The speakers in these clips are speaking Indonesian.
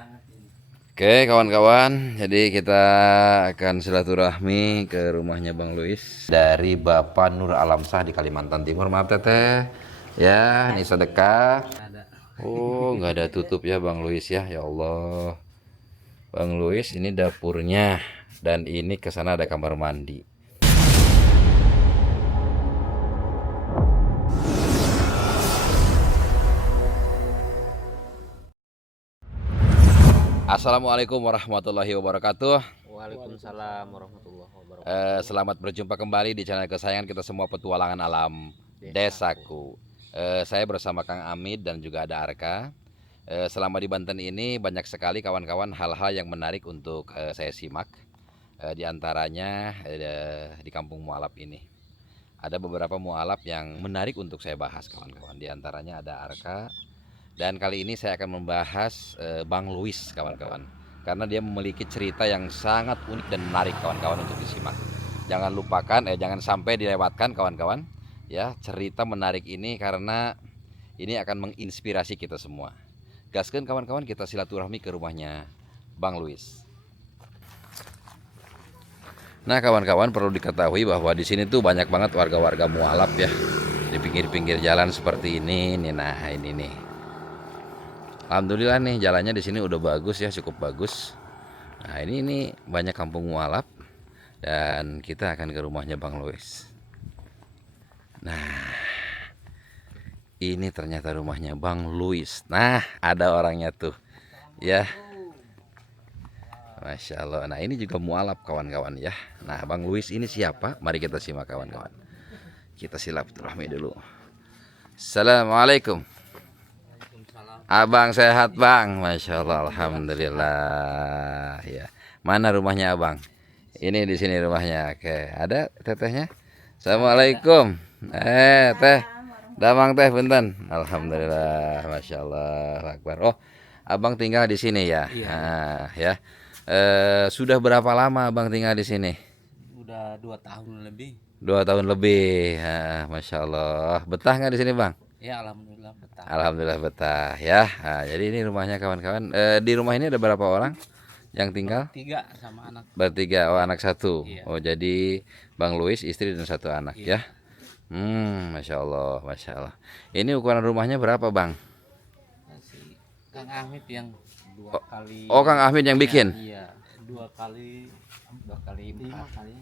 Oke kawan-kawan, jadi kita akan silaturahmi ke rumahnya Bang Luis dari Bapak Nur Alamsah di Kalimantan Timur. Maaf Teteh, ya ini sedekah. Oh nggak ada tutup ya Bang Luis ya, ya Allah. Bang Luis ini dapurnya dan ini kesana ada kamar mandi. Assalamualaikum warahmatullahi wabarakatuh. Waalaikumsalam warahmatullahi wabarakatuh. Selamat berjumpa kembali di channel kesayangan kita semua, Petualangan Alam Desaku. Saya bersama Kang Amid dan juga ada Arka. Selama di Banten ini banyak sekali kawan-kawan hal-hal yang menarik untuk saya simak. Di antaranya di Kampung Mualaf ini ada beberapa mualaf yang menarik untuk saya bahas kawan-kawan. Di antaranya ada Arka. Dan kali ini saya akan membahas Bang Luis kawan-kawan, karena dia memiliki cerita yang sangat unik dan menarik kawan-kawan untuk disimak. Jangan lupakan, jangan sampai dilewatkan kawan-kawan ya cerita menarik ini, karena ini akan menginspirasi kita semua. Gaskeun kawan-kawan, kita silaturahmi ke rumahnya Bang Luis. Nah kawan-kawan, perlu diketahui bahwa di sini tuh banyak banget warga-warga mualaf ya, di pinggir-pinggir jalan seperti ini nih. Nah ini nih, alhamdulillah nih jalannya di sini udah bagus ya, cukup bagus. Nah ini banyak kampung mualaf dan kita akan ke rumahnya Bang Luis. Nah ini ternyata rumahnya Bang Luis. Nah ada orangnya tuh ya, Masya Allah. Nah ini juga mualaf kawan-kawan ya. Nah Bang Luis ini siapa? Mari kita simak kawan-kawan. Kita silaturahmi dulu. Assalamualaikum. Abang sehat Bang, Masya Allah, alhamdulillah ya. Mana rumahnya Abang? Ini di sini rumahnya. Oke, ada tetehnya. Assalamualaikum. Teh, damang teh punten. Alhamdulillah, Masya Allah, Akbar. Oh, Abang tinggal di sini ya? Iya. Nah, ya. Sudah berapa lama Abang tinggal di sini? Udah 2 tahun lebih. 2 tahun lebih. Masya Allah. Betah nggak di sini Bang? Ya alhamdulillah betah. Alhamdulillah betah ya. Nah, jadi ini rumahnya kawan-kawan. Di rumah ini ada berapa orang yang tinggal? 3 sama anak. Bertiga. Oh anak satu. Iya. Oh jadi Bang Luis istri dan 1 anak Iya. ya. Masya Allah, Masya Allah. Ini ukuran rumahnya berapa Bang? Si Kang Ahmid yang 2 kali. Oh Kang Ahmid yang bikin? Iya. 2 kali 4 kali.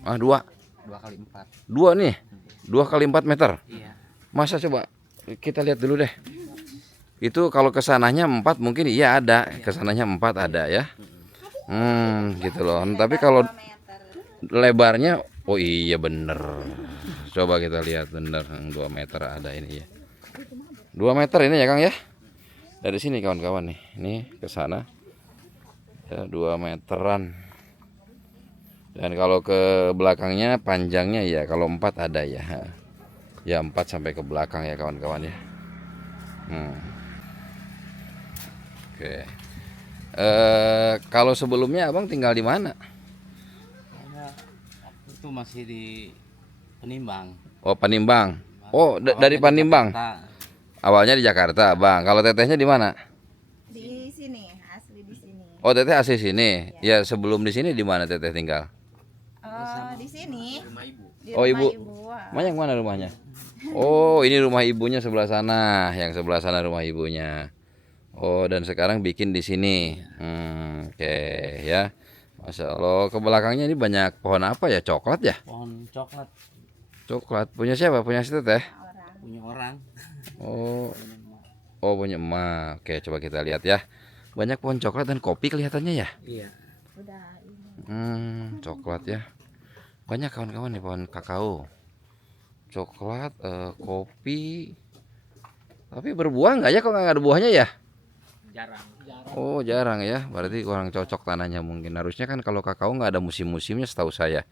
Ah 2. 2 kali 4. 2 nih. 2 kali 4 meter. Iya. Masa coba kita lihat dulu deh. Itu kalau kesananya 4 mungkin iya ada. Kesananya 4 ada ya. Gitu loh. Tapi kalau lebarnya, oh iya bener. Coba kita lihat bener, 2 meter ada ini ya. 2 meter ini ya Kang ya. Dari sini kawan-kawan nih. Ini ke sana. Ya, 2 meteran. Dan kalau ke belakangnya panjangnya ya, kalau 4 ada ya. Ya 4 sampai ke belakang ya kawan-kawan ya. Oke. Kalau sebelumnya Abang tinggal di mana? Karena waktu itu masih di Penimbang. Oh Panimbang. Oh dari Awalnya di Panimbang. Jakarta. Awalnya di Jakarta, Bang. Kalau tetehnya di mana? Di sini, asli di sini. Oh teteh asli sini. Ya sebelum di sini di mana teteh tinggal? Di sini. Di Oh, rumah ibu. Wah. Mana yang mana rumahnya? Oh ini rumah ibunya sebelah sana. Yang sebelah sana rumah ibunya. Oh dan sekarang bikin di sini. Oke ya. Masya Allah. Ke belakangnya ini banyak pohon apa ya? Coklat ya? Pohon coklat Coklat. Punya siapa? Punya si teteh? Orang. punya orang. Oh. Oh punya emak. Oke coba kita lihat ya. Banyak pohon coklat dan kopi kelihatannya ya. Iya. Udah ini. Coklat ya. Banyak kawan-kawan nih pohon kakao. Coklat, kopi. Tapi berbuah nggak ya? Kok nggak ada buahnya ya? Jarang. Oh jarang ya. Berarti kurang cocok tanahnya mungkin. Harusnya kan kalau kakao nggak ada musim-musimnya setahu saya.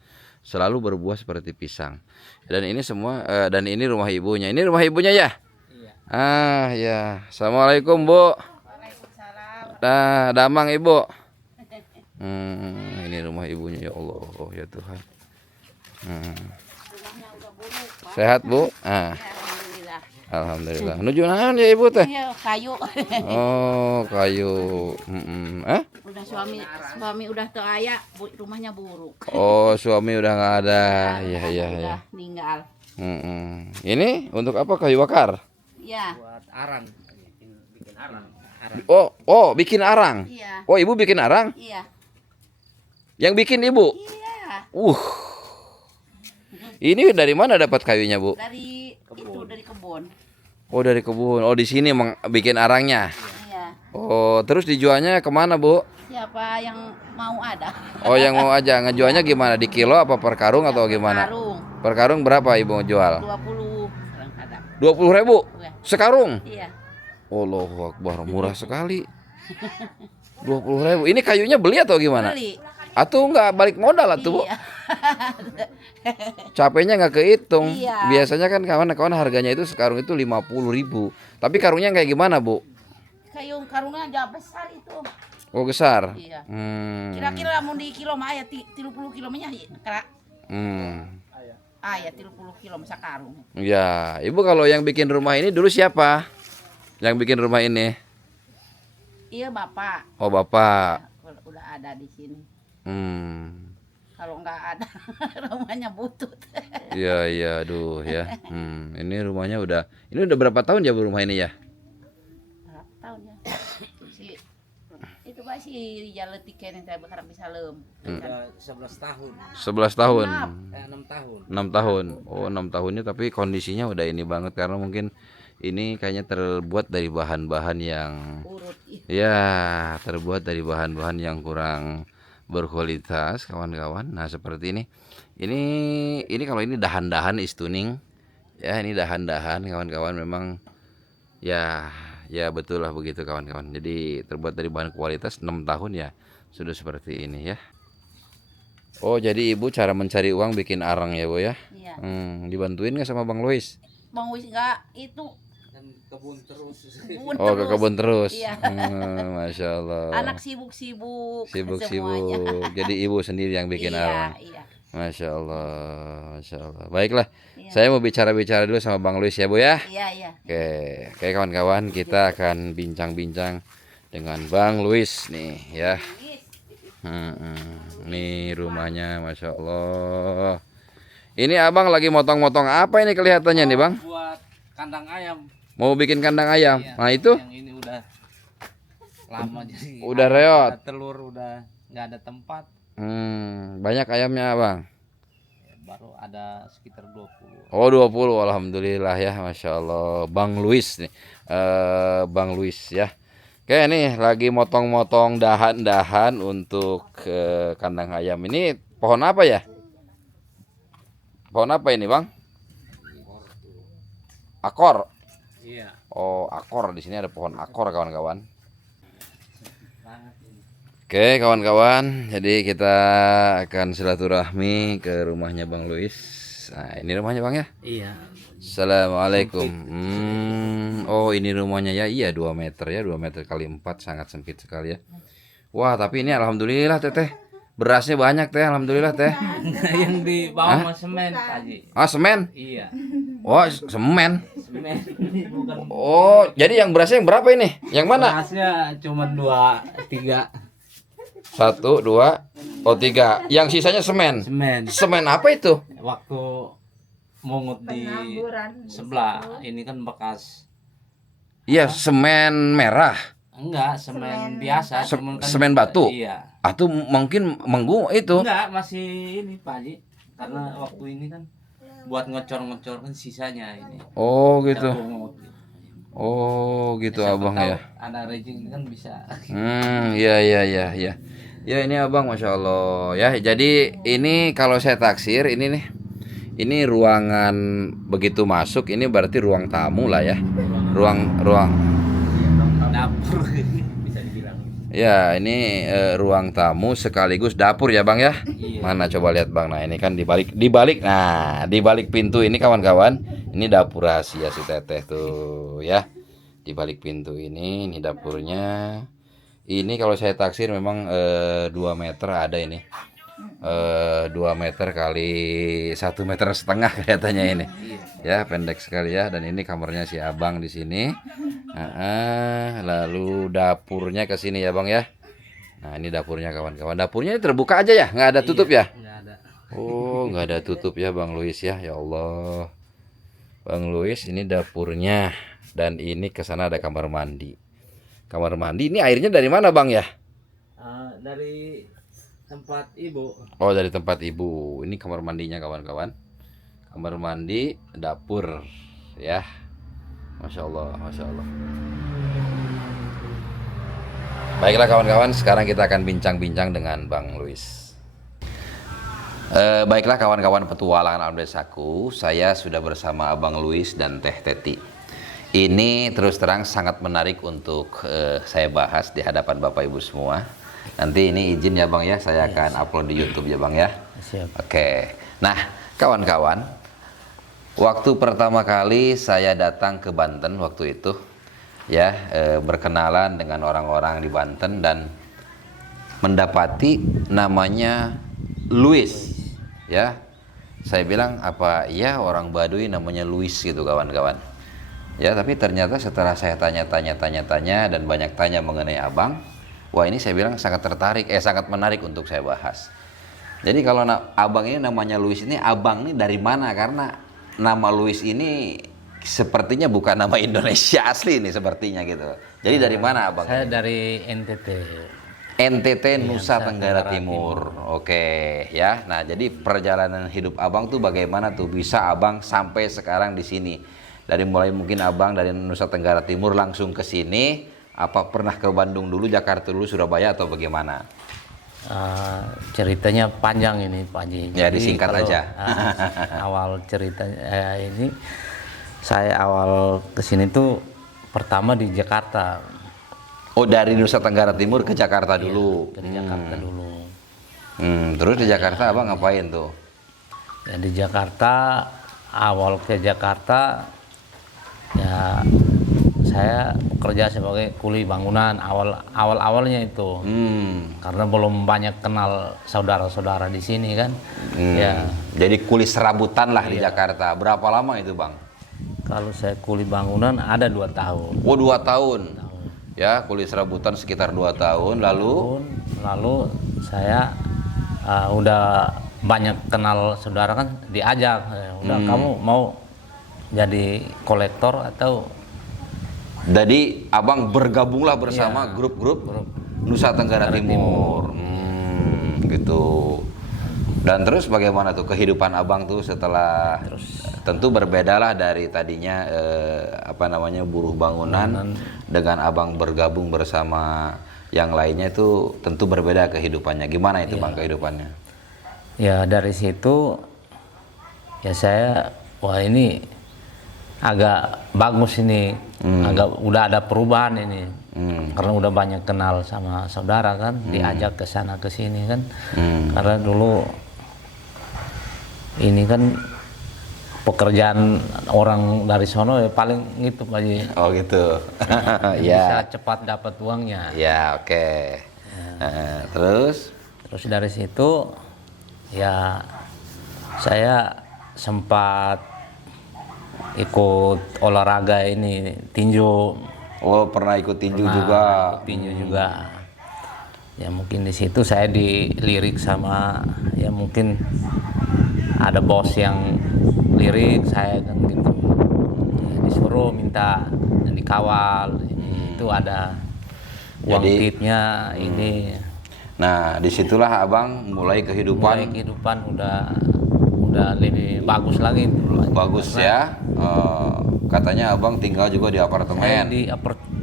Selalu berbuah seperti pisang. Dan ini semua dan ini rumah ibunya. Ini rumah ibunya ya? Iya. Ah ya. Assalamualaikum Bu. Waalaikumsalam. Nah, damang ibu. Ini rumah ibunya ya Allah, oh ya Tuhan. Rumahnya udah buruk, Pak. Sehat Bu? Alhamdulillah. Alhamdulillah. Nuju naon ya Ibu teh? Iya, kayu. Oh, kayu. Udah suami udah teu aya, rumahnya buruk. Oh, suami udah nggak ada. Iya, iya, iya. Udah meninggal. Ini untuk apa kayu bakar? Iya. Buat arang, bikin arang. Oh, bikin arang. Iya. Oh, Ibu bikin arang? Iya. Yang bikin Ibu? Iya. Ini dari mana dapat kayunya, Bu? Dari kebun. Oh, dari kebun. Oh, di sini emang bikin arangnya. Iya. Oh, terus dijualnya kemana, Bu? Siapa yang mau ada? Oh, yang mau aja. Ngejualnya gimana? Di kilo apa per karung atau gimana? Karung Per karung berapa Ibu ngejual? 20 kadang-kadang. 20.000 Iya. sekarung? Iya. Allahu Akbar, murah sekali. 20.000. Ini kayunya beli atau gimana? Beli. Atau enggak balik modal atau, Bu? Iya. Capeknya nggak kehitung. Iya. Biasanya kan kawan-kawan harganya itu sekarung itu 50.000. Tapi karungnya kayak gimana, Bu? Karungnya aja besar itu. Oh, besar. Iya. Hmm. Kira-kira mau di kilo mah aya 30 kilo nya kira. Aya 30 kilo masa karung. Ya, Ibu kalau yang bikin rumah ini dulu siapa? Yang bikin rumah ini? Iya, Bapak. Oh, Bapak. Udah ada di sini. Kalau nggak ada rumahnya butut. Iya, iya, aduh ya. Ini rumahnya ini udah berapa tahun ya Bu rumah ini ya? Berapa tahun ya? Itu Pak si Jaleti kene teh bekarang bisa lem. Udah 11 tahun. 11 tahun. 6 tahun. 6 tahun. Oh, 6 tahunnya tapi kondisinya udah ini banget karena mungkin ini kayaknya terbuat dari bahan-bahan yang Urut. ya, terbuat dari bahan-bahan yang kurang berkualitas, kawan-kawan. Nah, seperti ini. Ini kalau ini dahan-dahan istuning. Ya, ini dahan-dahan kawan-kawan memang ya betul lah begitu kawan-kawan. Jadi terbuat dari bahan kualitas 6 tahun ya sudah seperti ini ya. Oh, jadi Ibu cara mencari uang bikin arang ya, Bu ya? Iya. Dibantuin nggak sama Bang Lois? Bang Wis enggak itu Kan kebun terus. Oh, ke kebun terus. Iya. Masya Allah. Anak sibuk-sibuk semuanya. Sibuk-sibuk. Jadi Ibu sendiri yang bikin arang. Iya. Masya Allah, Masya Allah. Baiklah, Iya. saya mau bicara-bicara dulu sama Bang Luis ya, Bu ya. Iya. Oke, kawan-kawan, kita akan bincang-bincang dengan Bang Luis nih ya. Nih rumahnya, Masya Allah. Ini Abang lagi motong-motong apa ini kelihatannya nih, Bang? Buat kandang ayam. Mau bikin kandang ayam. Iya, Nah itu yang ini udah lama jadi. Udah reot. Telur udah nggak ada tempat. Banyak ayamnya, Bang. Ya, baru ada sekitar 20. Oh, 20. Alhamdulillah ya, Masya Allah. Bang Luis nih. Bang Luis ya. Oke, nih lagi motong-motong dahan-dahan untuk kandang ayam. Ini pohon apa ya? Pohon apa ini, Bang? Akor. Iya. Oh, akor. Di sini ada pohon akor, kawan-kawan. Banget ini. Oke, kawan-kawan. Jadi kita akan silaturahmi ke rumahnya Bang Luis. Nah, ini rumahnya, Bang ya? Iya. Assalamualaikum. Oh, ini rumahnya ya. Iya, 2 meter ya, 2 meter kali 4, sangat sempit sekali ya. Wah, tapi ini alhamdulillah Teteh. Berasnya banyak Teh, alhamdulillah Teh. Yang di bawah mah semen, Pak Haji. Ah, semen. Iya. Oh, semen. Semen. Bukan. Oh, jadi yang berasnya yang berapa ini? Yang mana? Berasnya cuma 2, 3 1, 2, 3. Yang sisanya semen. semen. Semen apa itu? Waktu mungut di sebelah, ini kan bekas. Iya, semen merah. Enggak, semen biasa, cuman kan semen batu? Iya. Atau mungkin menggu itu. Enggak, masih ini Pak Haji. Karena waktu ini kan buat ngecor-ngecor kan sisanya ini. Oh, gitu. Mungut. Oh, gitu Siapa Abang tahu ya. Ada rejing kan bisa. Iya. Ya, ini Abang, Masya Allah ya. Jadi ini kalau saya taksir ini nih. Ini ruangan begitu masuk ini berarti ruang tamu lah ya. Ruang Dapur bisa dibilang. ya, ini ruang tamu sekaligus dapur ya, Bang ya. Iya. Mana coba lihat, Bang. Nah, ini kan di balik pintu ini kawan-kawan, ini dapur rahasia si Teteh tuh ya. Di balik pintu ini dapurnya. Ini kalau saya taksir memang 2 meter ada ini. 2 meter kali 1,5 meter kelihatannya ini. Ya, pendek sekali ya. Dan ini kamarnya si abang di sini. Lalu dapurnya ke sini ya bang ya. Nah ini dapurnya kawan-kawan. Dapurnya ini terbuka aja ya, nggak ada tutup ya? Nggak ada. Oh, nggak ada tutup ya bang Luis ya. Ya Allah, bang Luis ini dapurnya. Dan ini ke sana ada kamar mandi. Kamar mandi ini airnya dari mana bang ya? Dari tempat ibu. Oh, dari tempat ibu. Ini kamar mandinya kawan-kawan. Kamar mandi, dapur ya. Masya Allah, Masya Allah. Baiklah kawan-kawan, sekarang kita akan bincang-bincang dengan Bang Luis. Baiklah kawan-kawan petualangan alam desaku, saya sudah bersama Abang Luis dan Teh Teti. Ini terus terang sangat menarik untuk saya bahas di hadapan Bapak Ibu semua. Nanti ini izin ya Bang ya, saya akan upload di YouTube ya Bang ya. Siap. Oke. Nah, kawan-kawan, waktu pertama kali saya datang ke Banten waktu itu, ya berkenalan dengan orang-orang di Banten dan mendapati namanya Luis, ya. Saya bilang apa ya orang Baduy namanya Luis gitu kawan-kawan. Ya, tapi ternyata setelah saya tanya-tanya dan banyak tanya mengenai abang, wah ini saya bilang sangat tertarik, sangat menarik untuk saya bahas. Jadi kalau abang ini namanya Luis ini, abang ini dari mana? Karena nama Luis ini sepertinya bukan nama Indonesia asli ini sepertinya gitu. Jadi dari mana abang? Saya dari NTT. NTT Nusa Tenggara Timur. Oke, ya. Nah, jadi perjalanan hidup abang tuh bagaimana tuh bisa abang sampai sekarang di sini? Dari mulai mungkin abang dari Nusa Tenggara Timur langsung ke sini, apa pernah ke Bandung dulu, Jakarta dulu, Surabaya atau bagaimana? Ceritanya panjang ini Pak Haji. Ya, disingkat aja. Awal cerita ini saya awal kesini tuh pertama di Jakarta. Oh, dari Nusa Tenggara Timur ke Jakarta dulu. Ke Jakarta dulu. Terus di Jakarta abang ngapain tuh? Ya, di Jakarta awal ke Jakarta ya saya bekerja sebagai kuli bangunan awalnya itu. Karena belum banyak kenal saudara-saudara di sini kan. Ya. Jadi kuli serabutan lah di Jakarta. Berapa lama itu bang? Kalau saya kuli bangunan ada 2 tahun. Oh 2 tahun. Ya kuli serabutan sekitar 2 tahun. Lalu saya udah banyak kenal saudara kan, diajak. Udah kamu mau jadi kolektor atau? Jadi abang bergabunglah bersama grup-grup Nusa Tenggara Timur. Gitu. Dan terus bagaimana tuh kehidupan abang tuh setelah tentu berbedalah dari tadinya buruh bangunan dengan abang bergabung bersama yang lainnya itu tentu berbeda kehidupannya. Gimana itu bang kehidupannya? Ya dari situ ya saya wah ini agak bagus ini, udah ada perubahan ini. Karena udah banyak kenal sama saudara kan, diajak ke sana ke sini kan. Karena dulu ini kan pekerjaan orang dari sono ya paling gitu Pak Haji. Oh gitu. Bisa cepat dapat uangnya. Ya oke. Terus dari situ ya saya sempat ikut olahraga ini tinju. Oh pernah ikut tinju juga. Ya mungkin di situ saya dilirik sama ya mungkin ada bos yang lirik saya kan gitu. Ya, disuruh minta dikawal. Itu ada uang tipnya ini. Nah disitulah abang mulai kehidupan udah lebih bagus lagi. Bagus ya. Katanya abang tinggal juga di apartemen.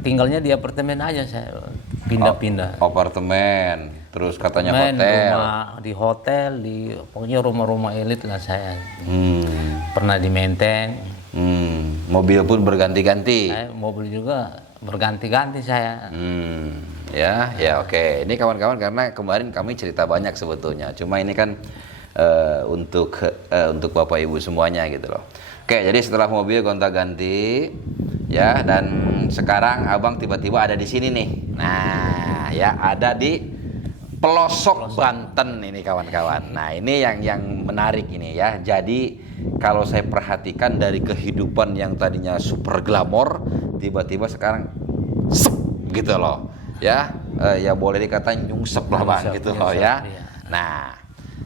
Tinggalnya di apartemen aja saya pindah-pindah. Apartemen, terus katanya hotel. Pokoknya rumah-rumah elit lah saya. Pernah di Menteng. Mobil pun berganti-ganti. Mobil juga berganti-ganti saya. Ya oke. Ini kawan-kawan karena kemarin kami cerita banyak sebetulnya. Cuma ini kan untuk Bapak Ibu semuanya gitu loh. Oke, jadi setelah mobil gonta-ganti ya dan sekarang abang tiba-tiba ada di sini nih. Nah, ya ada di pelosok Banten ini kawan-kawan. Nah ini yang menarik ini ya. Jadi kalau saya perhatikan dari kehidupan yang tadinya super glamor, tiba-tiba sekarang sep gitu loh. Ya, ya boleh dikatakan nyungsep lah bang gitu loh ya. Iya. Nah,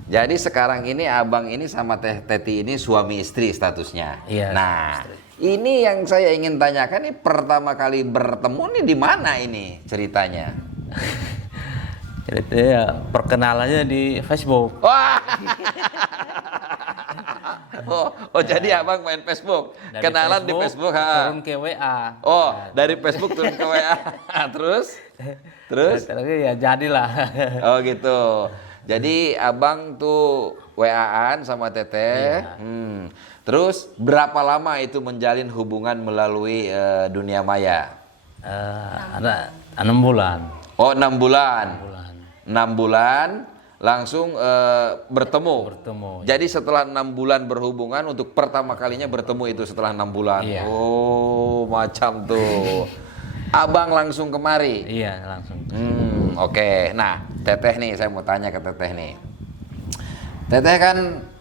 jadi sekarang ini abang ini sama Teh Teti ini suami istri statusnya. Iya, Nah, suami ini yang saya ingin tanyakan nih, pertama kali bertemu nih di mana ini ceritanya? Jadi ya perkenalannya di Facebook. Wah. Oh, jadi abang main Facebook, Dari kenalan di Facebook, ha. turun ke WA. Oh, dari Facebook turun ke WA, terus? Terus ya jadilah. Oh gitu. Jadi abang tuh WA-an sama Teteh. Terus berapa lama itu menjalin hubungan melalui dunia maya? Ada 6 bulan. Oh 6 bulan. 6 bulan langsung bertemu. Jadi setelah 6 bulan berhubungan, untuk pertama kalinya bertemu itu setelah 6 bulan. Iya. Oh macam tuh. Abang langsung kemari. Iya langsung. Oke. Nah Teteh nih, saya mau tanya ke Teteh nih. Teteh kan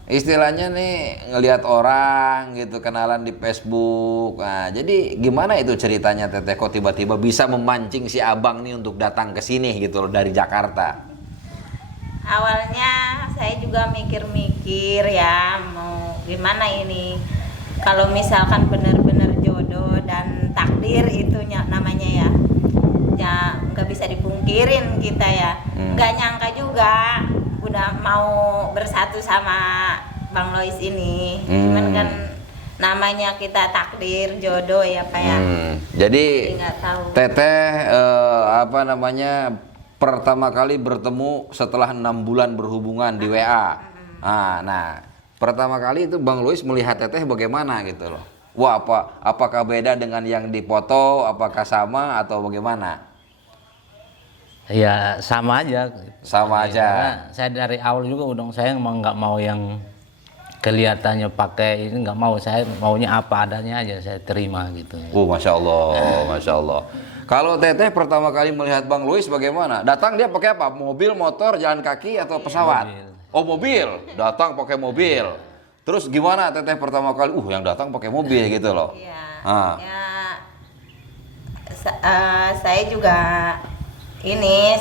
istilahnya nih ngelihat orang gitu, kenalan di Facebook. Nah, jadi gimana itu ceritanya Teteh, kok tiba-tiba bisa memancing si abang nih untuk datang ke sini gitu loh dari Jakarta? Awalnya saya juga mikir-mikir ya, mau gimana ini. Kalau misalkan benar-benar jodoh dan takdir itu namanya ya, ya nggak bisa dipungkirin kita ya. Nggak nyangka juga udah mau bersatu sama Bang Lois ini. Cuman kan namanya kita takdir jodoh ya Pak ya. Jadi nggak tahu. Teteh apa namanya, pertama kali bertemu setelah 6 bulan berhubungan di WA. Nah, pertama kali itu Bang Lois melihat Teteh bagaimana gitu loh. Wah, apakah beda dengan yang dipoto, apakah sama atau bagaimana? Ya sama aja. Sama aja. Karena saya dari awal juga udah, saya emang nggak mau yang kelihatannya pakai ini, nggak mau. Saya maunya apa adanya aja, saya terima gitu. Masya Allah, Masya Allah. Kalau Teteh pertama kali melihat Bang Lois bagaimana? Datang dia pakai apa? Mobil, motor, jalan kaki atau pesawat? Mobil. Oh mobil, datang pakai mobil. Terus gimana Teteh pertama kali? Yang datang pakai mobil gitu loh. Iya. Ah. Ya, saya juga ini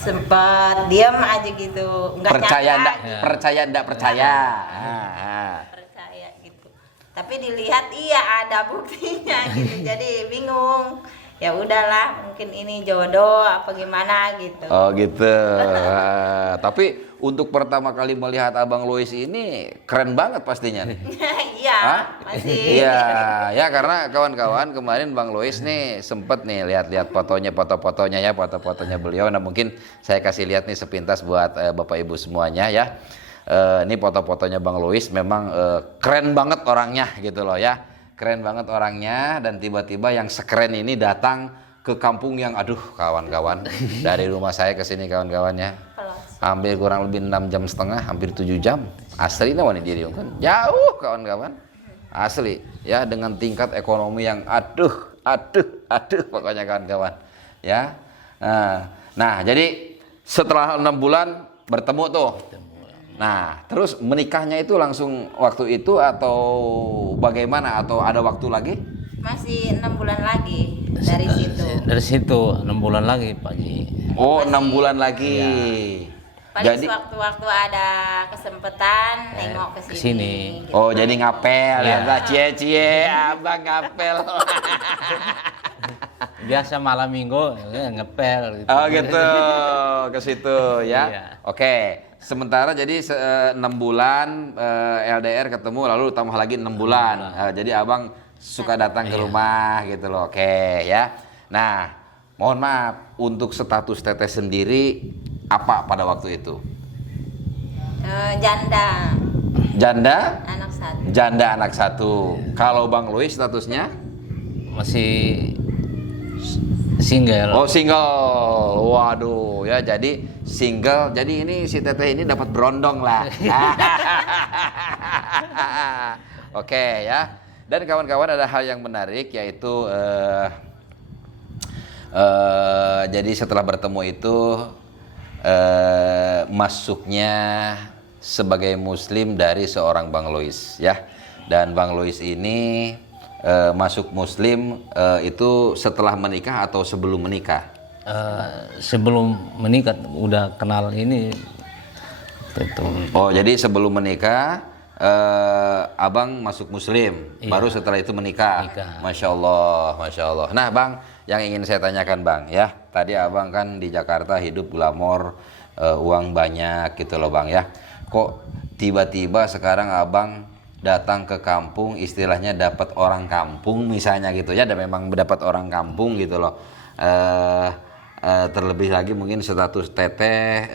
sempat diam aja gitu, nggak Percaya nyangka ndak? gitu. Percaya ndak percaya? Percaya gitu. Tapi dilihat iya ada buktinya gitu. Jadi bingung. Ya udahlah, mungkin ini jodoh apa gimana gitu. Oh gitu. Tapi untuk pertama kali melihat Abang Lois ini keren banget pastinya nih. Iya, masih. Iya, ya karena kawan-kawan kemarin Bang Lois nih sempet nih lihat-lihat foto-fotonya beliau. Nah mungkin saya kasih lihat nih sepintas buat Bapak Ibu semuanya ya. Ini foto-fotonya Bang Lois memang keren banget orangnya gitu loh ya. Keren banget orangnya, dan tiba-tiba yang sekeren ini datang ke kampung yang aduh kawan-kawan, dari rumah saya ke sini kawan-kawan ya. Hampir kurang lebih 6,5 jam, hampir 7 jam. Asli nih wanita diri kan. Jauh kawan-kawan. Asli ya, dengan tingkat ekonomi yang aduh pokoknya kawan-kawan. Ya. Nah, jadi setelah 6 bulan bertemu tuh. Nah, terus menikahnya itu langsung waktu itu atau bagaimana, atau ada waktu lagi? Masih 6 bulan lagi dari situ. Dari situ 6 bulan lagi Pak Ji. Oh, 6 bulan lagi. Paling Jadi sewaktu-waktu ada kesempatan nengok ke kesini. sini. Gitu. oh, jadi ngapel ya, Iya. cie abang ngapel. Biasa malam minggu ya, ngepel gitu. Oh, gitu. Ke situ ya. Iya. Oke. Sementara jadi 6 bulan LDR ketemu, lalu tambah lagi 6 bulan. Jadi abang suka datang ke rumah gitu loh. Oke ya. Nah, mohon maaf, untuk status Teteh sendiri apa pada waktu itu? Janda Janda? anak satu. Janda anak satu. Kalau Bang Lois statusnya? Masih single. Oh, single. Waduh, ya jadi single. Jadi ini si Teteh ini dapat berondong lah. Oke ya. Dan kawan-kawan, ada hal yang menarik, yaitu jadi setelah bertemu itu masuknya sebagai muslim dari seorang Bang Lois ya. Dan Bang Lois ini masuk muslim itu setelah menikah atau sebelum menikah? Sebelum menikah udah kenal ini itu. Oh, jadi sebelum menikah abang masuk muslim, baru setelah itu menikah. Masya Allah, masya Allah. Nah, Bang, yang ingin saya tanyakan, Bang, ya, tadi abang kan di Jakarta hidup glamor, uang banyak gitu loh, Bang, ya. Kok tiba-tiba sekarang abang datang ke kampung, istilahnya dapat orang kampung misalnya gitu ya, dan memang dapat orang kampung gitu loh. Terlebih lagi mungkin status teteh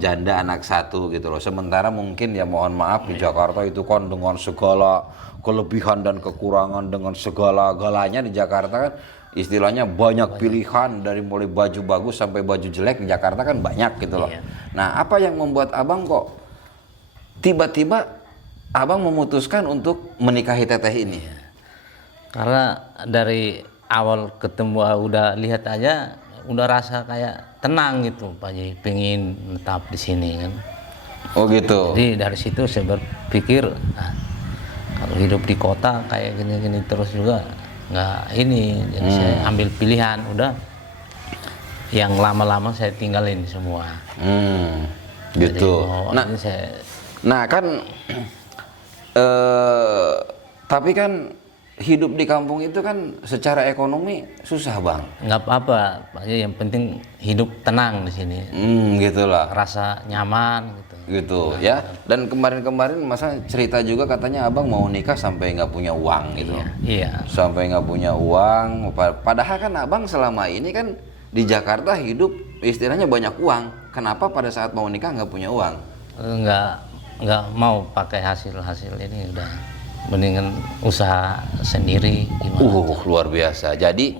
janda anak satu gitu loh. Sementara mungkin ya mohon maaf di Jakarta itu kan dengan segala kelebihan dan kekurangan, dengan segala-galanya di Jakarta kan istilahnya banyak pilihan, dari mulai baju bagus sampai baju jelek di Jakarta kan banyak gitu loh. Nah, apa yang membuat abang kok tiba-tiba abang memutuskan untuk menikahi teteh ini? Karena dari awal ketemu udah lihat aja udah rasa kayak tenang gitu Pak Ji, pengen tetap di sini kan. Oh gitu. Jadi dari situ saya berpikir, nah, kalau hidup di kota kayak gini-gini terus juga nggak ini, jadi saya ambil pilihan udah yang lama-lama saya tinggalin semua. Gitu. Nah, saya... nah kan tapi kan hidup di kampung itu kan secara ekonomi susah, Bang. Nggak apa-apa, Pak Ji, yang penting hidup tenang di sini. Gitulah. Rasa nyaman gitu. Gitu ya. Dan kemarin-kemarin masa cerita juga katanya abang mau nikah sampai nggak punya uang gitu. Iya. Sampai nggak punya uang. Padahal kan abang selama ini kan di Jakarta hidup istilahnya banyak uang. Kenapa pada saat mau nikah nggak punya uang? Nggak mau pakai hasil ini, udah mendingan usaha sendiri gimana. Luar biasa. Jadi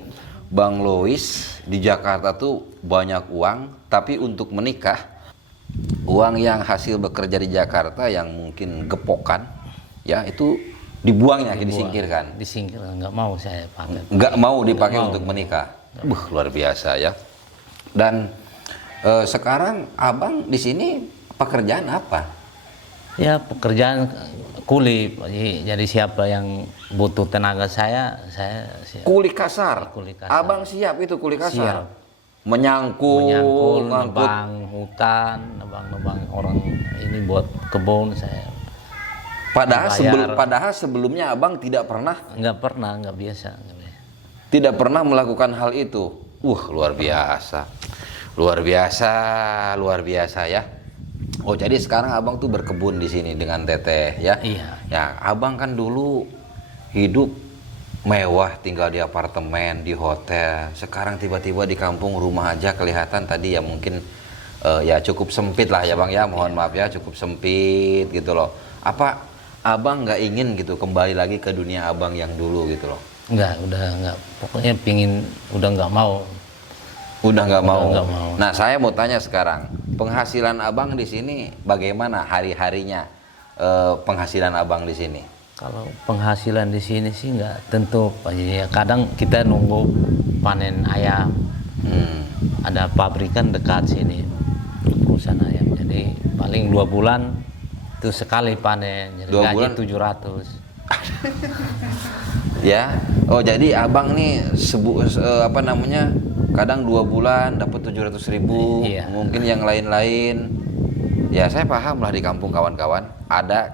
Bang Lois di Jakarta tuh banyak uang, tapi untuk menikah uang yang hasil bekerja di Jakarta yang mungkin gepokan ya itu dibuangnya, disingkirkan. Nggak mau saya pakai. Nggak mau dipakai untuk menikah. Luar biasa ya. Dan sekarang abang di sini pekerjaan apa? Ya pekerjaan kuli, jadi siapa yang butuh tenaga saya siap. Kuli kasar. Abang siap itu kuli kasar. Siap. Menyangkul, nebang hutan, nebang orang ini buat kebun saya. Padahal sebelumnya abang tidak pernah. Nggak biasa. Tidak pernah melakukan hal itu. Luar biasa. Luar biasa ya. Oh, jadi sekarang abang tuh berkebun di sini dengan teteh ya? Iya. Ya, abang kan dulu hidup mewah, tinggal di apartemen, di hotel. Sekarang tiba-tiba di kampung, rumah aja kelihatan tadi ya mungkin ya cukup sempit lah ya Bang ya. Mohon maaf ya, cukup sempit gitu loh. Apa abang nggak ingin gitu kembali lagi ke dunia abang yang dulu gitu loh? Udah nggak. Pokoknya udah nggak mau. Udah nggak mau. Nah, saya mau tanya sekarang, penghasilan abang di sini bagaimana hari-harinya? Penghasilan abang di sini? Kalau penghasilan di sini sih nggak tentu, Pak. Ya, kadang kita nunggu panen ayam. Ada pabrikan dekat sini, perusahaan ayam. Jadi paling 2 bulan itu sekali panen. Jadi gaji 700. Ya. Oh, jadi abang nih kadang 2 bulan dapat 700.000, mungkin yang lain-lain. Ya saya paham lah di kampung kawan-kawan.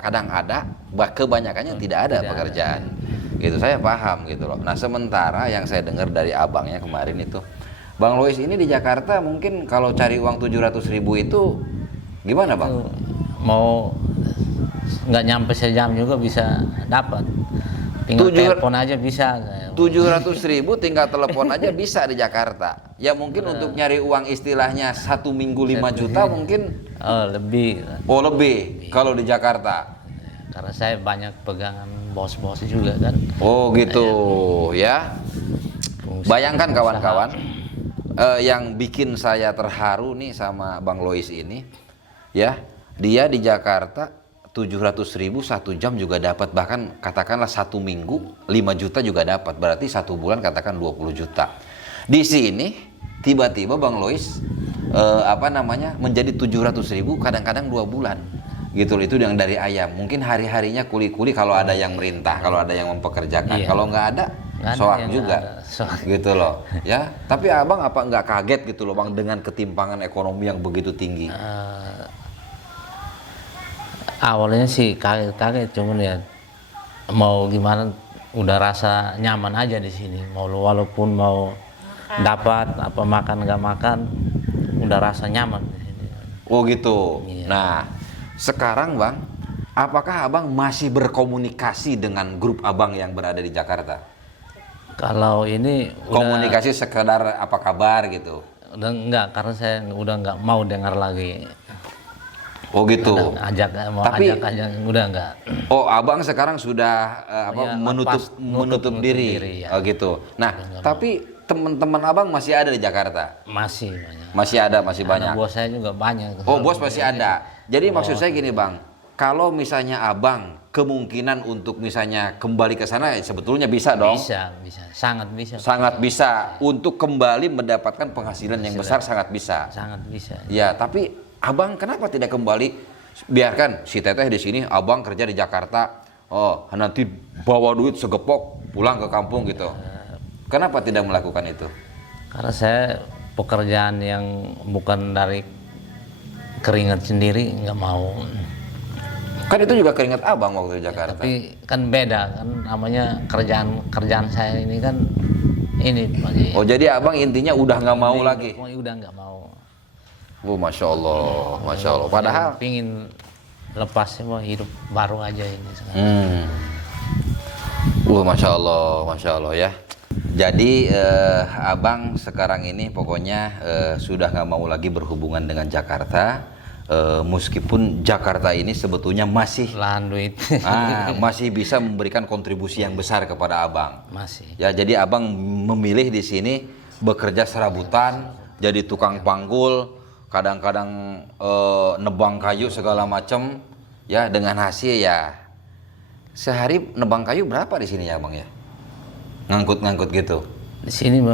Kadang ada, kebanyakannya tidak ada pekerjaan. Gitu, saya paham gitu loh. Nah sementara yang saya dengar dari abangnya kemarin itu, Bang Lois ini di Jakarta mungkin kalau cari uang 700.000 itu gimana Bang? Mau nggak nyampe sejam juga bisa dapat. Tinggal telepon aja bisa. 700.000 tinggal telepon aja bisa di Jakarta. Ya mungkin untuk nyari uang istilahnya 1 minggu 5 juta mungkin. Lebih. Oh lebih kalau di Jakarta. Karena saya banyak pegangan bos-bos juga kan. Oh gitu ya. Bayangkan kawan-kawan, yang bikin saya terharu nih sama Bang Lois ini, ya dia di Jakarta 700.000 1 jam juga dapat, bahkan katakanlah 1 minggu 5 juta juga dapat, berarti 1 bulan katakan 20 juta. Di sini tiba-tiba Bang Lois apa namanya menjadi 700.000, kadang-kadang 2 bulan gitu loh. Itu yang dari ayam. Mungkin hari-harinya kuli-kuli kalau ada yang merintah, kalau ada yang mempekerjakan. Iya. Kalau nggak ada soak juga gitu loh ya. Tapi abang apa nggak kaget gitu loh bang dengan ketimpangan ekonomi yang begitu tinggi? Awalnya sih kaget-kaget, cuman ya mau gimana, udah rasa nyaman aja di sini. Walaupun mau dapat apa makan nggak makan, udah rasa nyaman di sini. Oh gitu. Iya. Nah sekarang bang, apakah abang masih berkomunikasi dengan grup abang yang berada di Jakarta? Kalau ini Komunikasi sekedar apa kabar gitu? udah enggak, karena saya udah nggak mau dengar lagi. Oh gitu. Mau Tapi- ajak aja udah enggak. Oh abang sekarang sudah Ya, menutup diri. ya. Oh gitu. Nah tapi teman-teman abang masih ada di Jakarta? Masih banyak. Masih ada, masih banyak. Anak buah saya juga banyak. Oh bos masih ada. Jadi maksud saya gini bang, kalau misalnya abang kemungkinan untuk misalnya kembali ke sana sebetulnya bisa dong. Bisa, sangat bisa. Sangat bisa untuk kembali mendapatkan penghasilan yang besar, sangat bisa. Sangat bisa. Ya, tapi abang kenapa tidak kembali? Biarkan si teteh di sini, abang kerja di Jakarta. Oh, nanti bawa duit segepok pulang ke kampung gitu. Kenapa tidak melakukan itu? Karena saya pekerjaan yang bukan dari keringat sendiri nggak mau. Kan itu juga keringat abang waktu di Jakarta. Tapi kan beda kan, namanya kerjaan saya ini kan ini Pak. Oh, jadi abang intinya udah nggak mau lagi. Pokoknya udah nggak mau. Oh, masya Allah, masya Allah. Padahal, pingin lepas semua, hidup baru aja ini sekarang. masya Allah ya. Jadi abang sekarang ini pokoknya sudah nggak mau lagi berhubungan dengan Jakarta. Meskipun Jakarta ini sebetulnya masih Lahan duit. masih bisa memberikan kontribusi yang besar kepada abang. Masih. Ya, jadi abang memilih di sini bekerja serabutan, jadi tukang panggul, kadang-kadang nebang kayu segala macam, ya dengan hasil ya sehari nebang kayu berapa di sini ya bang ya? Ngangkut-ngangkut gitu. Di sini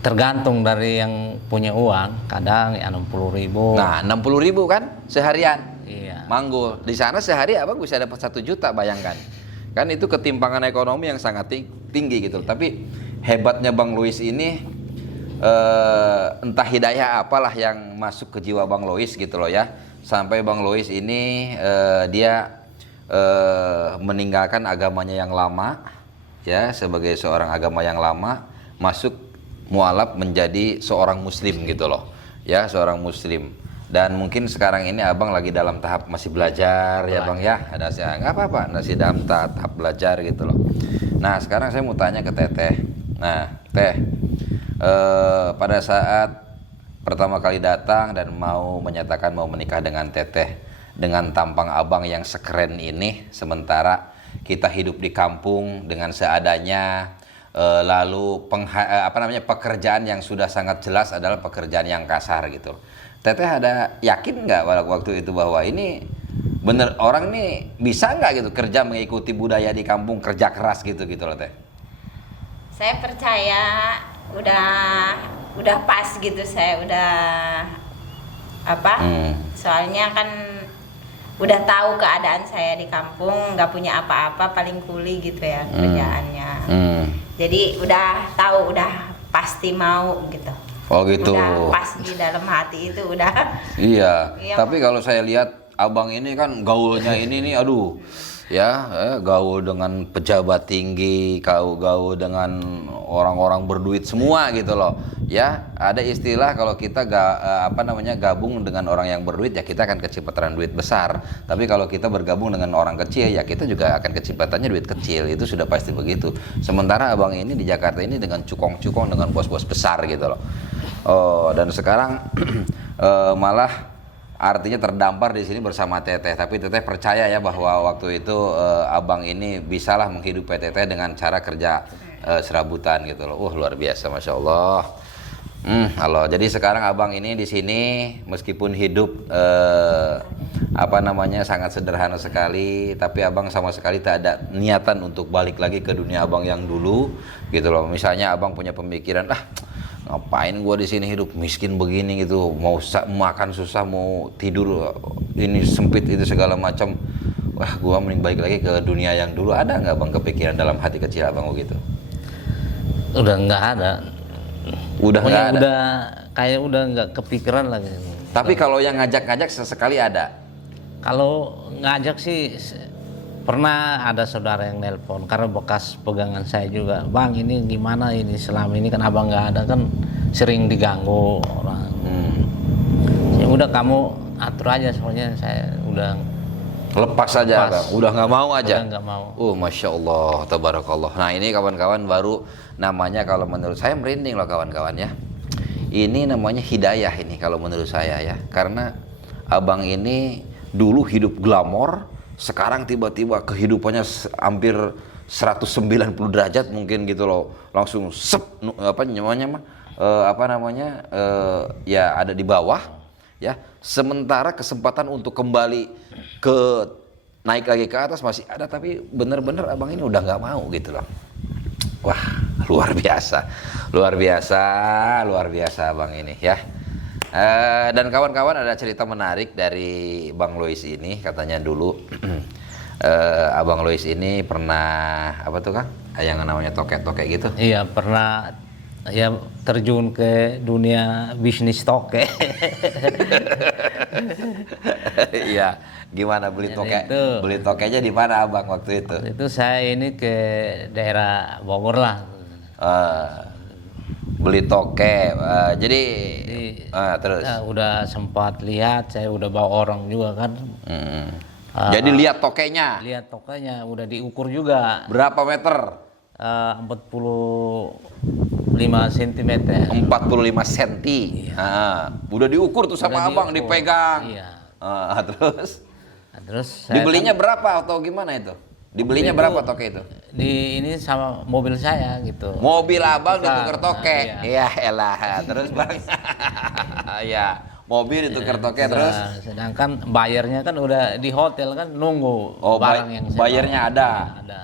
tergantung dari yang punya uang, kadang ya 60.000. Nah 60.000 kan seharian. Iya. Manggul di sana sehari abang bisa dapat 1 juta, bayangkan. Kan itu ketimpangan ekonomi yang sangat tinggi gitu. Tapi hebatnya Bang Louis ini entah hidayah apalah yang masuk ke jiwa Bang Louis gitu loh ya. Sampai Bang Louis ini dia meninggalkan agamanya yang lama ya, sebagai seorang agama yang lama masuk mualaf menjadi seorang muslim gitu loh. Ya, seorang muslim. Dan mungkin sekarang ini abang lagi dalam tahap masih belajar ya bang ya, ada sih nggak apa-apa, masih dalam tahap belajar gitu loh. Nah sekarang saya mau tanya ke teteh. Nah teh, pada saat pertama kali datang dan mau menyatakan mau menikah dengan teteh dengan tampang abang yang sekeren ini, sementara kita hidup di kampung dengan seadanya, lalu pekerjaan yang sudah sangat jelas adalah pekerjaan yang kasar gitu. Teteh ada yakin nggak waktu itu bahwa ini bener orang ini bisa nggak gitu kerja mengikuti budaya di kampung, kerja keras gitu loh teh? Saya percaya udah pas gitu, saya udah soalnya kan udah tahu keadaan saya di kampung, nggak punya apa-apa, paling kuli gitu ya kerjaannya. Jadi udah tahu, udah pasti mau gitu. Oh gitu. Udah pas di dalam hati itu udah. Iya. Iya. Tapi kalau saya lihat abang ini kan gaulnya ini nih, aduh, ya gaul dengan pejabat tinggi, gaul dengan orang-orang berduit semua gitu loh. Ya, ada istilah kalau kita gabung dengan orang yang berduit ya kita akan kecipratan duit besar. Tapi kalau kita bergabung dengan orang kecil ya kita juga akan kecipratannya duit kecil. Itu sudah pasti begitu. Sementara abang ini di Jakarta ini dengan cukong-cukong dengan bos-bos besar gitu loh. Oh, dan sekarang malah artinya terdampar di sini bersama teteh. Tapi teteh percaya ya bahwa waktu itu abang ini bisalah menghidupi teteh dengan cara kerja serabutan gitu loh. Luar biasa, masya Allah. Halo. Jadi sekarang abang ini di sini meskipun hidup sangat sederhana sekali, tapi abang sama sekali tak ada niatan untuk balik lagi ke dunia abang yang dulu gitu loh. Misalnya abang punya pemikiran ngapain gua di sini hidup miskin begini gitu, mau makan susah, mau tidur ini sempit itu segala macam. Wah, gua mending balik lagi ke dunia yang dulu. Ada nggak bang kepikiran dalam hati kecil abang begitu? Udah nggak ada. Udah nggak ada. Udah kayak udah nggak kepikiran lagi. Tapi kalau yang ngajak-ngajak sesekali ada. Kalau ngajak sih pernah ada saudara yang nelpon karena bekas pegangan saya juga. Bang, ini gimana ini selama ini kan abang nggak ada kan sering diganggu orang. Ya udah kamu atur aja, soalnya saya udah Lepas aja, Lepas. Bang. Udah nggak mau aja. Udah nggak mau. Masya Allah, tabarakallah. Nah ini kawan-kawan baru namanya, kalau menurut saya merinding loh kawan-kawan ya. Ini namanya hidayah ini kalau menurut saya ya. Karena abang ini dulu hidup glamor, sekarang tiba-tiba kehidupannya hampir 190 derajat mungkin gitu loh. Langsung ya ada di bawah ya. Sementara kesempatan untuk kembali ke naik lagi ke atas masih ada, tapi bener-bener abang ini udah nggak mau gitu loh. Wah, luar biasa abang ini ya. Dan kawan-kawan, ada cerita menarik dari Bang Lois ini. Katanya dulu Abang Lois ini pernah apa tuh Kang? Yang namanya toke-toke gitu. Iya, pernah ya terjun ke dunia bisnis toke. Iya, gimana beli toke? itu. Beli tokenya di mana abang waktu itu? Itu saya ini ke daerah Bogor lah. Beli toke, jadi terus. Udah sempat lihat, saya udah bawa orang juga kan. Jadi lihat tokenya. Lihat tokenya udah diukur juga. Berapa meter? 45 cm. 45 cm. Udah diukur tuh sama Udah abang, diukur. dipegang. Iya. Terus Nah, terus saya dibelinya berapa atau gimana itu? Dibelinya berapa toke itu? di ini sama mobil saya gitu. Mobil abang ditukar Tukar. toke. Nah, Iya, elah. Terus bang. Ya, mobil ditukar toke terus. Sedangkan bayarnya kan udah di hotel kan nunggu barang yang saya bayarnya bawa. ada. Ada.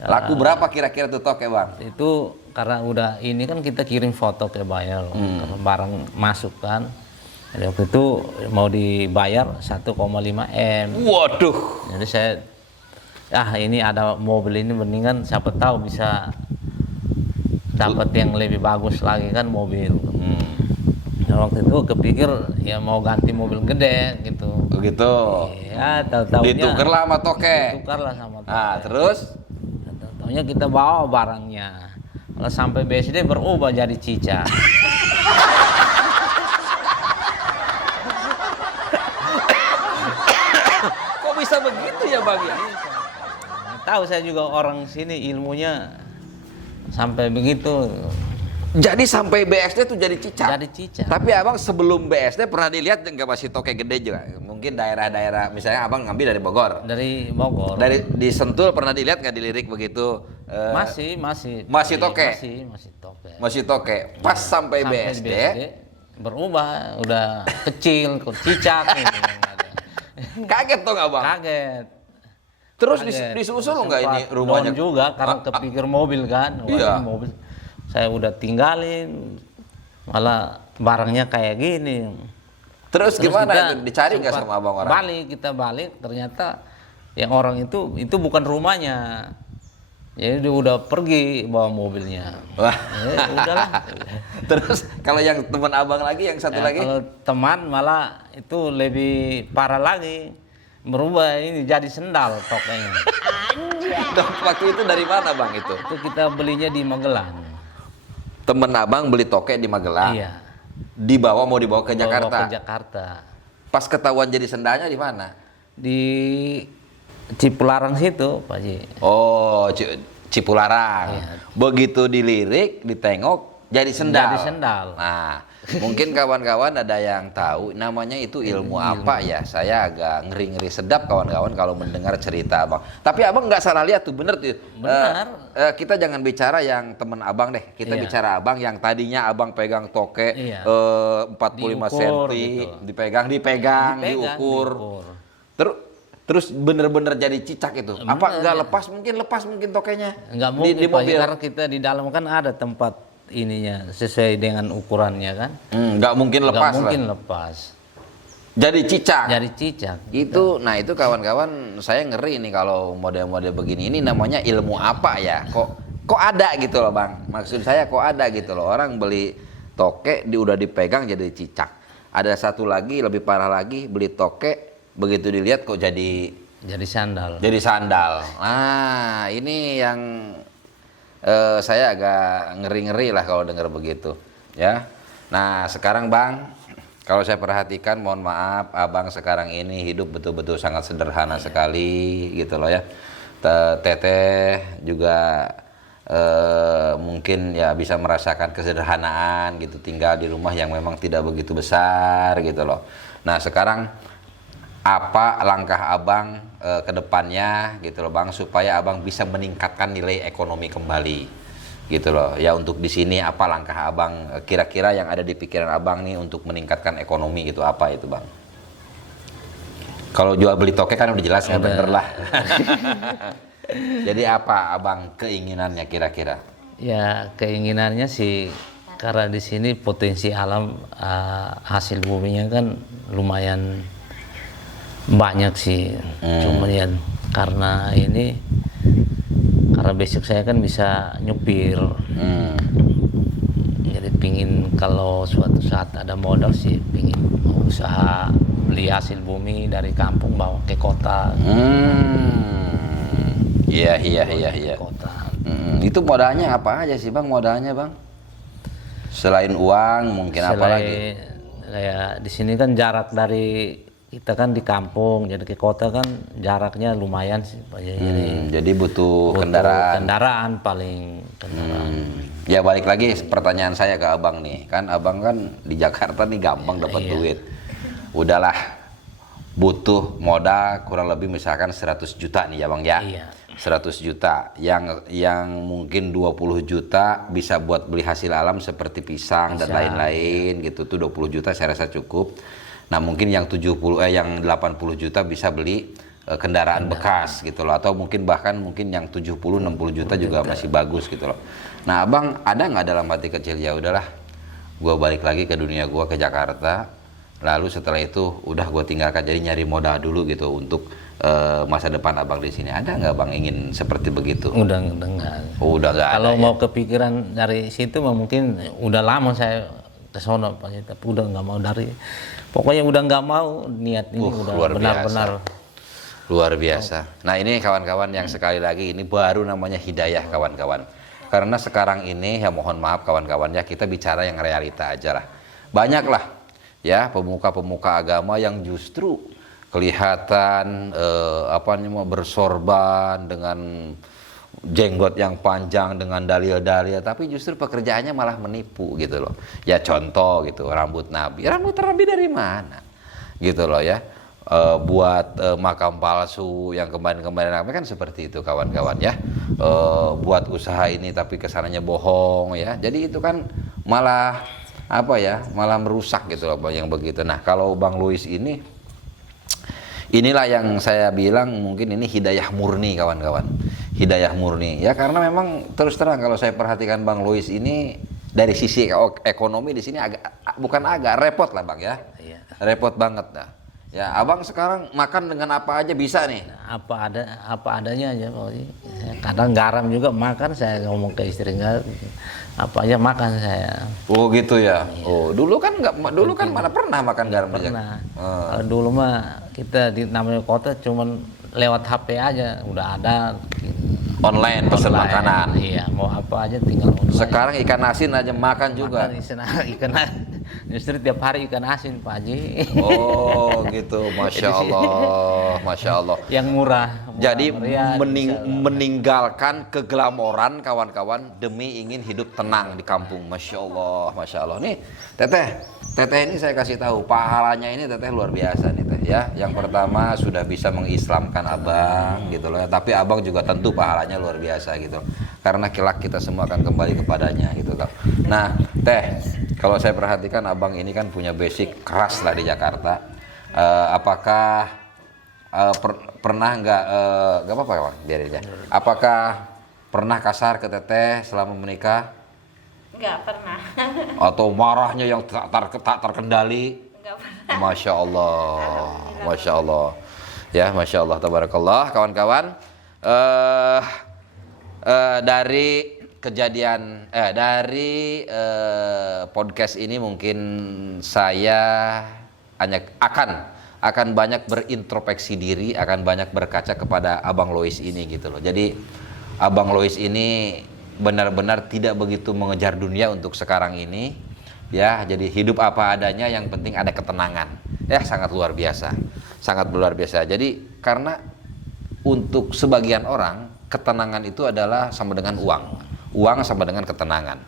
Laku berapa kira-kira tuh toke bang? Itu karena udah ini kan kita kirim foto ke buyer karena barang masuk kan. Jadi waktu itu mau dibayar 1,5 M. Waduh. Jadi saya ini ada mobil ini, mendingan siapa tahu bisa dapat yang lebih bagus lagi kan mobil. Nah, waktu itu kepikir ya mau ganti mobil gede gitu. Begitu. Ya, tahu-tahunya Ditukerlah sama toke. Tukarlah sama toke. Terus? Tahu-tahunya kita bawa barangnya. Kalau sampai BSD berubah jadi cica. Kok bisa begitu ya bang ya? Tahu saya juga orang sini ilmunya sampai begitu. Jadi sampai BSD tuh jadi cicak. Jadi cicak. Tapi abang sebelum BSD pernah dilihat nggak masih toke gede juga? Mungkin daerah-daerah, misalnya abang ngambil dari Bogor. Dari Bogor. Dari di Sentul pernah dilihat nggak dilirik begitu? Masih Masih toke? Masih toke. Masih toke. Pas sampai BSD, berubah, udah kecil, kok cicak ini. kaget tuh nggak bang? Kaget. Terus Kaget. disusul nggak ini Sempat rumahnya? down juga karena kepikir mobil kan. Wah, Iya. ini mobil saya udah tinggalin, malah barangnya kayak gini. Terus gimana kita itu? Dicari nggak sempat sama abang orang? Kita balik, ternyata yang orang itu bukan rumahnya. Jadi dia udah pergi bawa mobilnya. Wah. Udahlah. Terus kalau yang teman abang lagi, yang satu lagi? Kalau teman malah itu lebih parah lagi. Berubah ini jadi sendal tokenya. Waktu itu dari mana bang itu? Itu kita belinya di Magelang. Temen abang beli toke di Magelang. Iya. Mau dibawa ke Jakarta. Bawa ke Jakarta. Pas ketahuan jadi sendalnya di mana? Di Cipularang situ, Pak Ji. Oh, Cipularang. Iya. Begitu dilirik, ditengok, jadi sendal. Jadi sendal. Nah, mungkin kawan-kawan ada yang tahu namanya itu ilmu apa ya? Saya agak ngeri-ngeri sedap kawan-kawan kalau mendengar cerita abang. Tapi abang nggak salah lihat tuh, bener tuh. Benar. Kita jangan bicara yang temen abang deh. Kita Iya. bicara abang yang tadinya abang pegang toke Iya. 45 Diukur, cm, gitu. dipegang, diukur. Terus bener-bener jadi cicak itu. Apa nggak lepas? Mungkin tokenya Enggak di mungkin Pak Ji, mobil. karena kita di dalam kan ada tempat ininya sesuai dengan ukurannya kan. Nggak mungkin Nggak lepas mungkin lah. lepas. Jadi cicak. Jadi cicak. Nah itu kawan-kawan, saya ngeri nih kalau model-model begini. Ini namanya ilmu apa ya? Kok ada gitu loh bang? Maksud saya kok ada gitu loh. Orang beli toke udah dipegang jadi cicak. Ada satu lagi lebih parah lagi, beli toke begitu dilihat kok jadi sandal. Jadi sandal. Nah ini yang saya agak ngeri-ngeri lah kalau dengar begitu. Ya. Nah sekarang bang, kalau saya perhatikan, mohon maaf, abang sekarang ini hidup betul-betul sangat sederhana sekali gitu loh ya. Teteh juga mungkin ya bisa merasakan kesederhanaan gitu, tinggal di rumah yang memang tidak begitu besar gitu loh. Nah sekarang apa langkah abang ke depannya gitu loh bang, supaya abang bisa meningkatkan nilai ekonomi kembali gitu loh ya. Untuk di sini apa langkah abang kira-kira yang ada di pikiran abang nih untuk meningkatkan ekonomi gitu, apa itu bang? Kalau jual beli toke kan udah jelas nggak bener lah. Jadi apa abang keinginannya kira-kira? Ya keinginannya sih karena di sini potensi alam hasil buminya kan lumayan banyak sih. Cuman ya karena besok saya kan bisa nyupir. Jadi pingin kalau suatu saat ada modal sih pingin usaha beli hasil bumi dari kampung bawa ke kota. Iya. Kota. Itu modalnya apa aja sih bang? Modalnya bang? Selain uang mungkin apa lagi? Kayak di sini kan jarak dari kita kan di kampung, jadi ke kota kan jaraknya lumayan sih Pak. Jadi butuh kendaraan. Kendaraan paling kendaraan. Ya balik lagi pertanyaan saya ke abang nih, kan abang kan di Jakarta nih gampang dapat duit. Udahlah, butuh modal kurang lebih misalkan 100 juta nih ya bang ya. Iya. 100 juta yang mungkin 20 juta bisa buat beli hasil alam seperti pisang dan lain-lain gitu. Tuh 20 juta saya rasa cukup. Nah mungkin yang 80 juta bisa beli kendaraan bekas gitu loh, atau mungkin bahkan yang 70-60 juta juga masih bagus gitu loh. Nah abang ada nggak dalam hati kecil, ya udahlah gue balik lagi ke dunia gue, ke Jakarta, lalu setelah itu udah gue tinggalkan, jadi nyari modal dulu gitu untuk masa depan abang di sini. Ada nggak bang ingin seperti begitu? Udah nggak. Udah nggak ada. Kalau mau kepikiran dari situ mungkin udah lama saya ke sono Pak, tapi udah nggak mau dari. Pokoknya udah nggak mau, niat ini udah benar-benar luar biasa. Nah ini kawan-kawan yang sekali lagi ini baru namanya hidayah kawan-kawan. Karena sekarang ini ya mohon maaf kawan-kawan ya, kita bicara yang realita aja lah. Banyak lah ya pemuka-pemuka agama yang justru kelihatan bersorban dengan jenggot yang panjang dengan dalil-dalil, tapi justru pekerjaannya malah menipu gitu loh. Ya contoh gitu, rambut Nabi dari mana gitu loh ya. Buat makam palsu yang kemarin-kemarin ramai kan seperti itu kawan-kawan ya. Buat usaha ini tapi kesananya bohong ya. Jadi itu kan malah malah merusak gitu loh yang begitu. Nah kalau Bang Louis inilah yang saya bilang mungkin ini hidayah murni kawan-kawan. Hidayah murni ya, karena memang terus terang kalau saya perhatikan Bang Louis ini dari sisi ekonomi di sini agak repot lah Bang ya. Iya. Repot banget dah. Ya, abang sekarang makan dengan apa aja bisa nih? Apa adanya aja pokoknya. Kadang garam juga makan, saya ngomong ke istri enggak apa aja makan saya. Oh gitu ya. Iya. Oh dulu kan mana pernah makan garam aja. Pernah. Kalau dulu mah kita di namanya kota cuman lewat HP aja udah ada. Online pesan makanan. Iya, mau apa aja tinggal online. Sekarang ikan asin aja makan juga. Ikan justru tiap hari ikan asin Pak Haji. Oh gitu, masya Allah. Yang murah. Jadi meriah, meninggalkan keglamoran kawan-kawan demi ingin hidup tenang di kampung. Masya Allah. Nih Teteh ini saya kasih tahu pahalanya ini Teteh luar biasa nih Teh ya. Yang pertama sudah bisa mengislamkan abang gitu loh. Tapi abang juga tentu pahalanya luar biasa gitu. Karena kelak kita semua akan kembali kepadanya gitu loh. Nah Teh, kalau saya perhatikan abang ini kan punya basic keras lah di Jakarta. Apakah pernah nggak apa-apa Bang, biarin aja. Apakah pernah kasar ke Teteh selama menikah? Nggak pernah. Atau marahnya yang tak terkendali? Nggak pernah. Masya Allah, Masya Allah. Ya, Masya Allah, tabarakallah, kawan-kawan. Dari kejadian, dari podcast ini mungkin saya hanya akan banyak berintrospeksi diri, akan banyak berkaca kepada Abang Lois ini gitu loh. Jadi Abang Lois ini benar-benar tidak begitu mengejar dunia untuk sekarang ini, ya. Jadi hidup apa adanya, yang penting ada ketenangan. Ya, sangat luar biasa, sangat luar biasa. Jadi karena untuk sebagian orang ketenangan itu adalah sama dengan uang sama dengan ketenangan.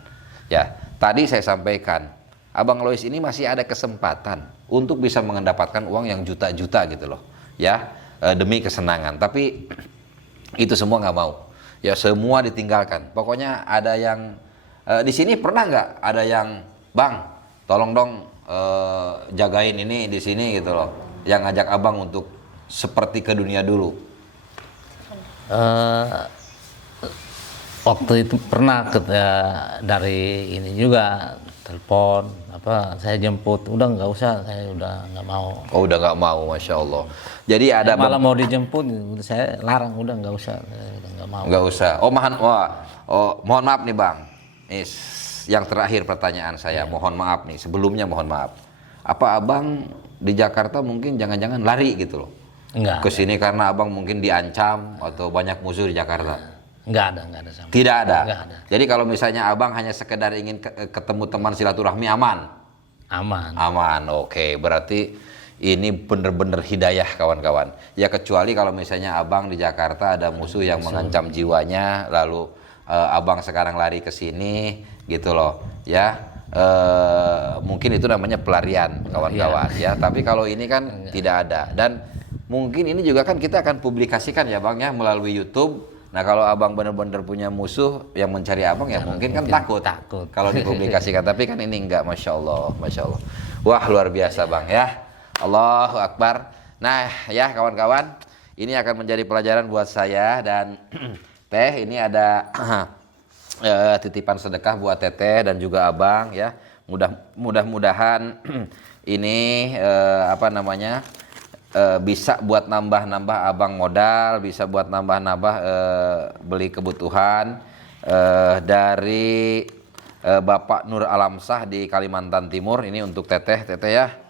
Ya, tadi saya sampaikan, Abang Lois ini masih ada kesempatan untuk bisa mendapatkan uang yang juta-juta gitu loh, ya, demi kesenangan. Tapi itu semua nggak mau. Ya, semua ditinggalkan. Pokoknya ada yang di sini pernah nggak ada yang, Bang, tolong dong jagain ini di sini gitu loh, yang ngajak Abang untuk seperti ke dunia dulu? Waktu itu pernah dari ini juga telepon saya jemput, udah nggak usah, saya udah nggak mau. Oh, udah nggak mau, Masya Allah. Jadi ada malah mau dijemput, saya larang, udah nggak usah, saya udah nggak mau. Nggak usah. Mohon maaf nih Bang. Yang terakhir pertanyaan saya, mohon maaf nih. Sebelumnya mohon maaf. Apa Abang di Jakarta mungkin jangan-jangan lari gitu loh? Enggak. Kesini karena Abang mungkin diancam atau banyak musuh di Jakarta? Enggak ada sama. Tidak ada. Enggak ada. Jadi kalau misalnya Abang hanya sekedar ingin ketemu teman silaturahmi, aman? Aman. Aman. Oke, berarti ini bener-bener hidayah kawan-kawan. Ya, kecuali kalau misalnya Abang di Jakarta ada musuh yang mengancam jiwanya, lalu Abang sekarang lari ke sini gitu loh, ya. Mungkin itu namanya pelarian kawan-kawan, ya. Tapi kalau ini kan tidak ada. Dan mungkin ini juga kan kita akan publikasikan ya Bang ya, melalui YouTube. Nah, kalau Abang benar-benar punya musuh yang mencari Abang, ya mungkin kan takut kalau dipublikasikan. Tapi kan ini enggak, Masya Allah, Masya Allah. Wah, luar biasa Bang ya. Allahu Akbar. Nah ya kawan-kawan, ini akan menjadi pelajaran buat saya. Dan Teh, ini ada titipan sedekah buat Teteh dan juga Abang ya. Mudah-mudahan ini bisa buat nambah-nambah Abang modal, bisa buat nambah-nambah beli kebutuhan dari Bapak Nur Alamsah di Kalimantan Timur. Ini untuk Teteh ya.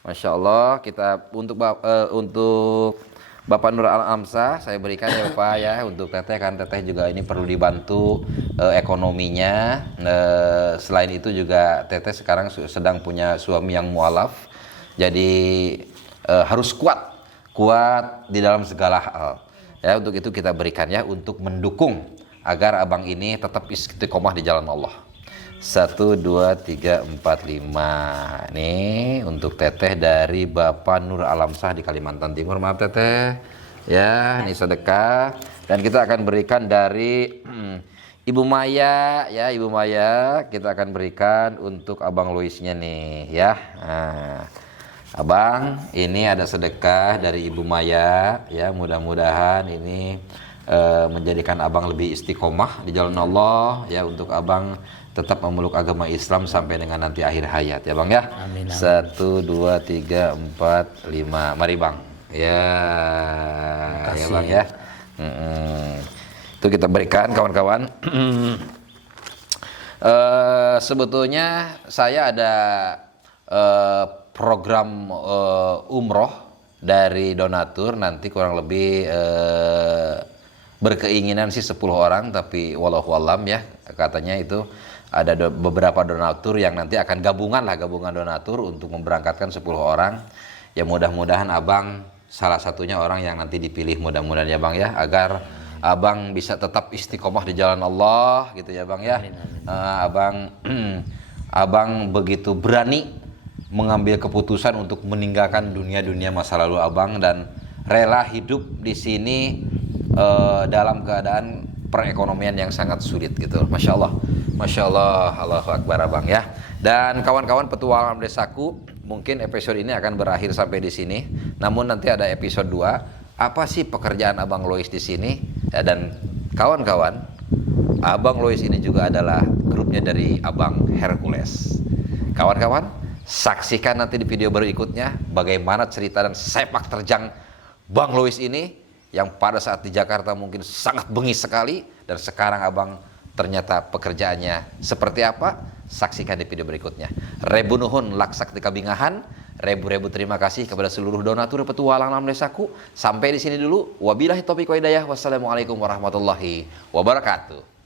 Masya Allah, kita untuk Bapak Nur Alamsah saya berikan ya Bapak ya, untuk Teteh, kan Teteh juga ini perlu dibantu ekonominya. Selain itu juga Teteh sekarang sedang punya suami yang mualaf, jadi harus kuat di dalam segala hal. Ya, untuk itu kita berikan ya, untuk mendukung agar Abang ini tetap istiqomah di jalan Allah. 1, 2, 3, 4, 5. Nih untuk Teteh dari Bapak Nur Alamsah di Kalimantan Timur. Maaf Teteh. Ya, ini sedekah. Dan kita akan berikan dari Ibu Maya ya, Ibu Maya kita akan berikan untuk Abang Loisnya nih ya. Nah, Abang, ini ada sedekah dari Ibu Maya ya, mudah-mudahan ini menjadikan Abang lebih istiqomah di jalan Allah ya, untuk Abang tetap memeluk agama Islam sampai dengan nanti akhir hayat ya Bang ya. Amin, amin. 1, 2, 3, 4, 5. Mari Bang. Ya, ya Bang ya. Itu kita berikan kawan-kawan. Sebetulnya saya ada program umroh dari donatur, nanti kurang lebih berkeinginan sih 10 orang, tapi wallahu alam ya, katanya itu ada beberapa donatur yang nanti akan gabungan donatur untuk memberangkatkan 10 orang. Ya mudah-mudahan Abang salah satunya orang yang nanti dipilih, mudah-mudahan ya Bang ya, agar Abang bisa tetap istiqomah di jalan Allah gitu ya Bang ya. Abang begitu berani mengambil keputusan untuk meninggalkan dunia masa lalu Abang dan rela hidup di sini dalam keadaan perekonomian yang sangat sulit gitu. Masya Allah, Masya Allah, Allahu Akbar Abang ya. Dan kawan-kawan petualangan desaku, mungkin episode ini akan berakhir sampai di sini. Namun nanti ada episode 2. Apa sih pekerjaan Abang Lois di sini? Ya, dan kawan-kawan, Abang Lois ini juga adalah grupnya dari Abang Hercules. Kawan-kawan, saksikan nanti di video berikutnya bagaimana cerita dan sepak terjang Bang Louis ini yang pada saat di Jakarta mungkin sangat bengis sekali, dan sekarang Abang ternyata pekerjaannya seperti apa. Saksikan di video berikutnya. Rebu nuhun laksakti kabingahan. Rebu-rebu terima kasih kepada seluruh donatur petualang alam desaku. Sampai di sini dulu. Wabillahi taufiq wa hidayah. Wassalamualaikum warahmatullahi wabarakatuh.